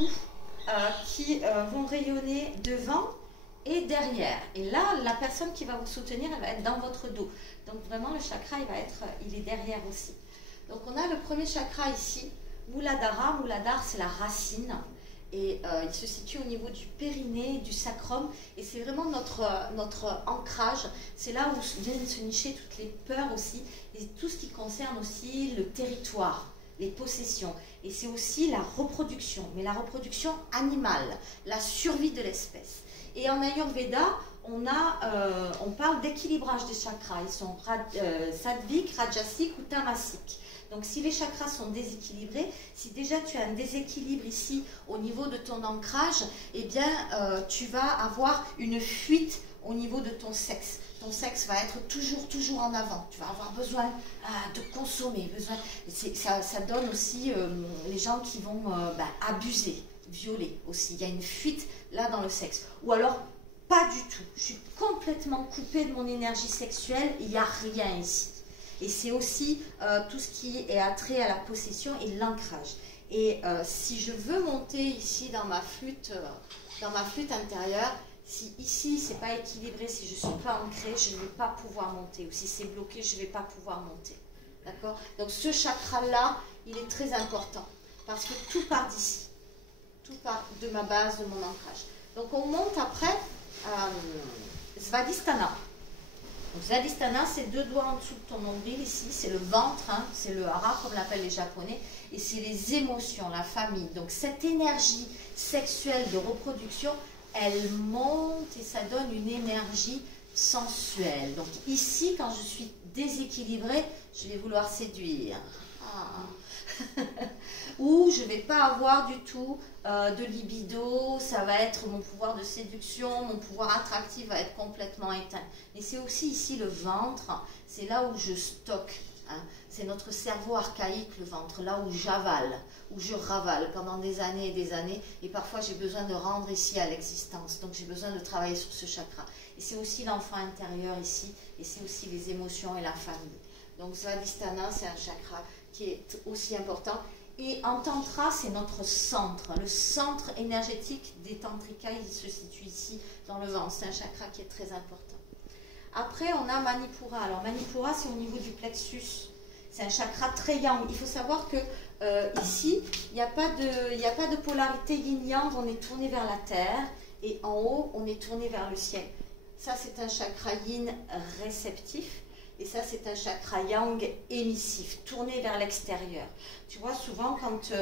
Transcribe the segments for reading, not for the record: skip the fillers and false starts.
beaucoup qui vont rayonner devant et derrière. Et là, la personne qui va vous soutenir, elle va être dans votre dos. Donc vraiment, le chakra, il est derrière aussi. Donc on a le premier chakra ici, Muladhara. Muladhara, c'est la racine. Et il se situe au niveau du périnée, du sacrum. Et c'est vraiment notre ancrage. C'est là où viennent se nicher toutes les peurs aussi. Et tout ce qui concerne aussi le territoire, les possessions. Et c'est aussi la reproduction. Mais la reproduction animale, la survie de l'espèce. Et en Ayurveda, on parle d'équilibrage des chakras. Ils sont sattviques, rajasiques ou tamasiques. Donc si les chakras sont déséquilibrés, si déjà tu as un déséquilibre ici au niveau de ton ancrage, eh bien tu vas avoir une fuite au niveau de ton sexe. Ton sexe va être toujours en avant. Tu vas avoir besoin de consommer. Ça donne aussi les gens qui vont abuser, violer aussi. Il y a une fuite là dans le sexe. Ou alors pas du tout. Je suis complètement coupée de mon énergie sexuelle. Il n'y a rien ici. Et c'est aussi tout ce qui est attrait à la possession et l'ancrage. Et si je veux monter ici dans ma flûte intérieure, si ici c'est pas équilibré, si je ne suis pas ancrée, je ne vais pas pouvoir monter. Ou si c'est bloqué, je ne vais pas pouvoir monter. D'accord? Donc ce chakra-là, il est très important. Parce que tout part d'ici. Tout part de ma base, de mon ancrage. Donc on monte après Svadhisthana. Donc Svadhisthana, c'est 2 doigts en dessous de ton nombril ici, c'est le ventre, hein, c'est le hara comme l'appellent les Japonais, et c'est les émotions, la famille. Donc cette énergie sexuelle de reproduction, elle monte et ça donne une énergie sensuelle. Donc ici, quand je suis déséquilibrée, je vais vouloir séduire. Ou je ne vais pas avoir du tout de libido, ça va être mon pouvoir de séduction, mon pouvoir attractif va être complètement éteint. Mais c'est aussi ici le ventre, c'est là où je stocke. Hein. C'est notre cerveau archaïque, le ventre, là où j'avale, où je ravale pendant des années et des années. Et parfois j'ai besoin de rendre ici à l'existence. Donc j'ai besoin de travailler sur ce chakra. Et c'est aussi l'enfant intérieur ici, et c'est aussi les émotions et la famille. Donc Svadhisthana, c'est un chakra qui est aussi important. Et en tantra, c'est notre centre. Le centre énergétique des tantrikas, il se situe ici, dans le ventre. C'est un chakra qui est très important. Après, on a Manipura. Alors, Manipura, c'est au niveau du plexus. C'est un chakra très yang. Il faut savoir que ici, il n'y a pas de polarité yin-yang. On est tourné vers la terre. Et en haut, on est tourné vers le ciel. Ça, c'est un chakra yin réceptif. Et ça, c'est un chakra yang émissif, tourné vers l'extérieur. Tu vois, souvent, quand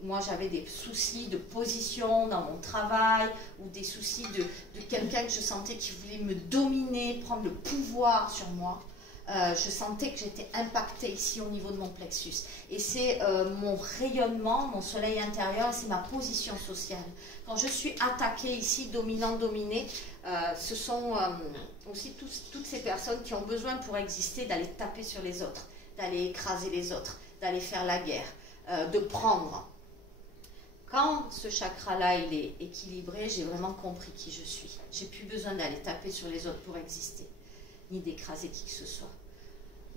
moi, j'avais des soucis de position dans mon travail ou des soucis de quelqu'un que je sentais qui voulait me dominer, prendre le pouvoir sur moi, je sentais que j'étais impactée ici au niveau de mon plexus. Et c'est mon rayonnement, mon soleil intérieur, c'est ma position sociale. Quand je suis attaquée ici, dominant-dominé, ce sont aussi toutes ces personnes qui ont besoin pour exister d'aller taper sur les autres, d'aller écraser les autres, d'aller faire la guerre, de prendre. Quand ce chakra-là, il est équilibré, j'ai vraiment compris qui je suis. J'ai plus besoin d'aller taper sur les autres pour exister, ni d'écraser qui que ce soit.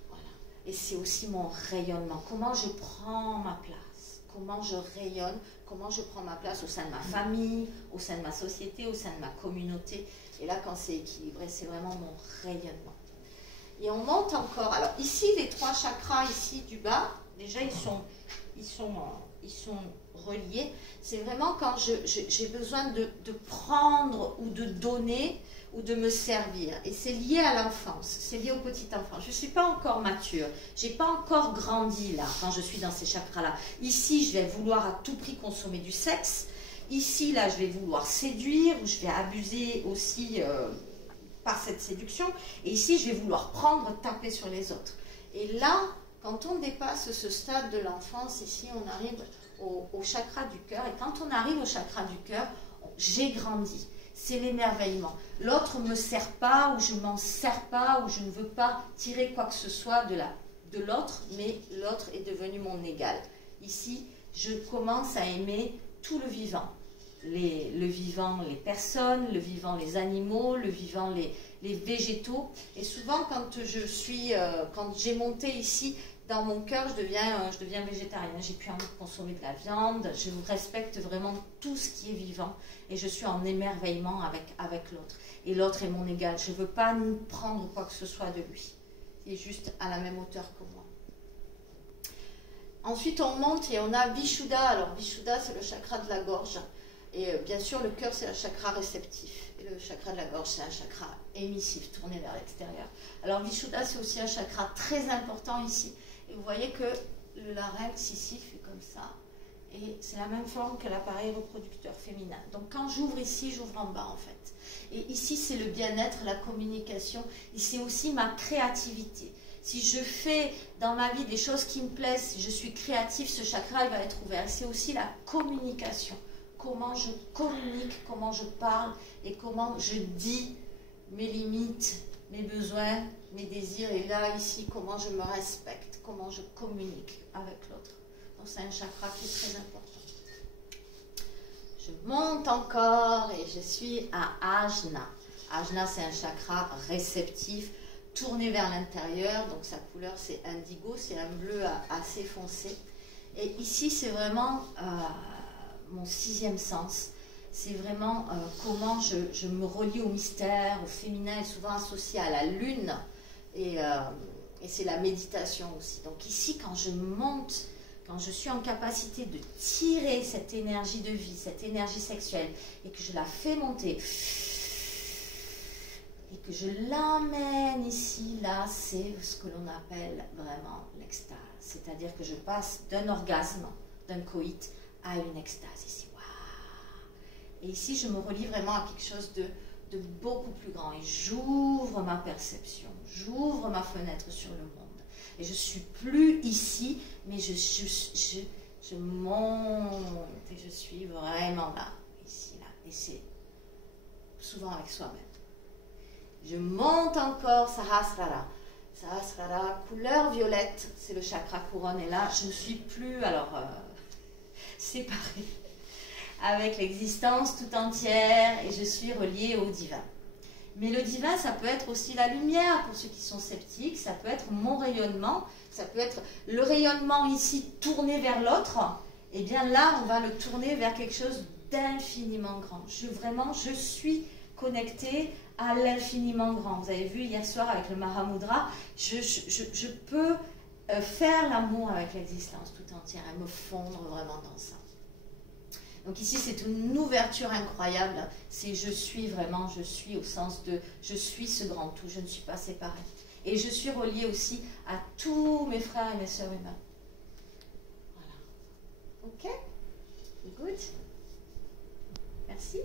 Voilà. Et c'est aussi mon rayonnement. Comment je prends ma place, comment je rayonne, comment je prends ma place au sein de ma famille, au sein de ma société, au sein de ma communauté. Et là, quand c'est équilibré, c'est vraiment mon rayonnement. Et on monte encore. Alors ici, les 3 chakras ici du bas, déjà ils sont reliés. C'est vraiment quand j'ai besoin de prendre ou de donner ou de me servir. Et c'est lié à l'enfance, c'est lié au petit enfant. Je ne suis pas encore mature, je n'ai pas encore grandi là, quand je suis dans ces chakras-là. Ici, je vais vouloir à tout prix consommer du sexe. Ici, là, je vais vouloir séduire, ou je vais abuser aussi par cette séduction. Et ici, je vais vouloir prendre, taper sur les autres. Et là, quand on dépasse ce stade de l'enfance, ici, on arrive au chakra du cœur. Et quand on arrive au chakra du cœur, j'ai grandi. C'est l'émerveillement. L'autre ne me sert pas, ou je ne m'en sers pas, ou je ne veux pas tirer quoi que ce soit de l'autre, mais l'autre est devenu mon égal. Ici, je commence à aimer tout le vivant. Le vivant, les personnes, le vivant, les animaux, le vivant, les végétaux. Et souvent, quand j'ai monté ici dans mon cœur, je deviens végétarien. J'ai plus envie de consommer de la viande. Je respecte vraiment tout ce qui est vivant. Et je suis en émerveillement avec l'autre. Et l'autre est mon égal. Je ne veux pas prendre quoi que ce soit de lui. Il est juste à la même hauteur que moi. Ensuite, on monte et on a Vishuddha. Alors, Vishuddha, c'est le chakra de la gorge. Et bien sûr, le cœur, c'est un chakra réceptif. Et le chakra de la gorge, c'est un chakra émissif, tourné vers l'extérieur. Alors, Vishuddha, c'est aussi un chakra très important ici. Et vous voyez que le larynx ici fait comme ça. Et c'est la même forme que l'appareil reproducteur féminin. Donc, quand j'ouvre ici, j'ouvre en bas, en fait. Et ici, c'est le bien-être, la communication. Et c'est aussi ma créativité. Si je fais dans ma vie des choses qui me plaisent, si je suis créative, ce chakra, il va être ouvert. C'est aussi la communication. Comment je communique, comment je parle et comment je dis mes limites, mes besoins, mes désirs. Et là, ici, comment je me respecte, comment je communique avec l'autre. Donc, c'est un chakra qui est très important. Je monte encore et je suis à Ajna. Ajna, c'est un chakra réceptif, tourné vers l'intérieur. Donc, sa couleur, c'est indigo, c'est un bleu assez foncé. Et ici, c'est vraiment mon sixième sens. C'est vraiment comment je me relie au mystère, au féminin, et souvent associé à la lune. Et c'est la méditation aussi. Donc ici, quand je monte, quand je suis en capacité de tirer cette énergie de vie, cette énergie sexuelle, et que je la fais monter, et que je l'emmène ici, là, c'est ce que l'on appelle vraiment l'extase. C'est-à-dire que je passe d'un orgasme, d'un coït, à une extase ici. Wow. Et ici, je me relie vraiment à quelque chose de beaucoup plus grand. Et j'ouvre ma perception, j'ouvre ma fenêtre sur le monde. Et je ne suis plus ici, mais je monte et je suis vraiment là, ici, là. Et c'est souvent avec soi-même. Je monte encore, Sahasrara. Sahasrara, couleur violette, c'est le chakra couronne. Et là, je ne suis plus, séparée avec l'existence tout entière et je suis reliée au divin. Mais le divin, ça peut être aussi la lumière pour ceux qui sont sceptiques, ça peut être mon rayonnement, ça peut être le rayonnement ici tourné vers l'autre, et bien là, on va le tourner vers quelque chose d'infiniment grand. Je suis connectée à l'infiniment grand. Vous avez vu hier soir avec le Mahamudra, je peux faire l'amour avec l'existence tout entière et me fondre vraiment dans ça. Donc ici, c'est une ouverture incroyable. C'est je suis au sens de je suis ce grand tout, je ne suis pas séparée. Et je suis reliée aussi à tous mes frères et mes sœurs humains. Voilà. Ok? Good? Merci.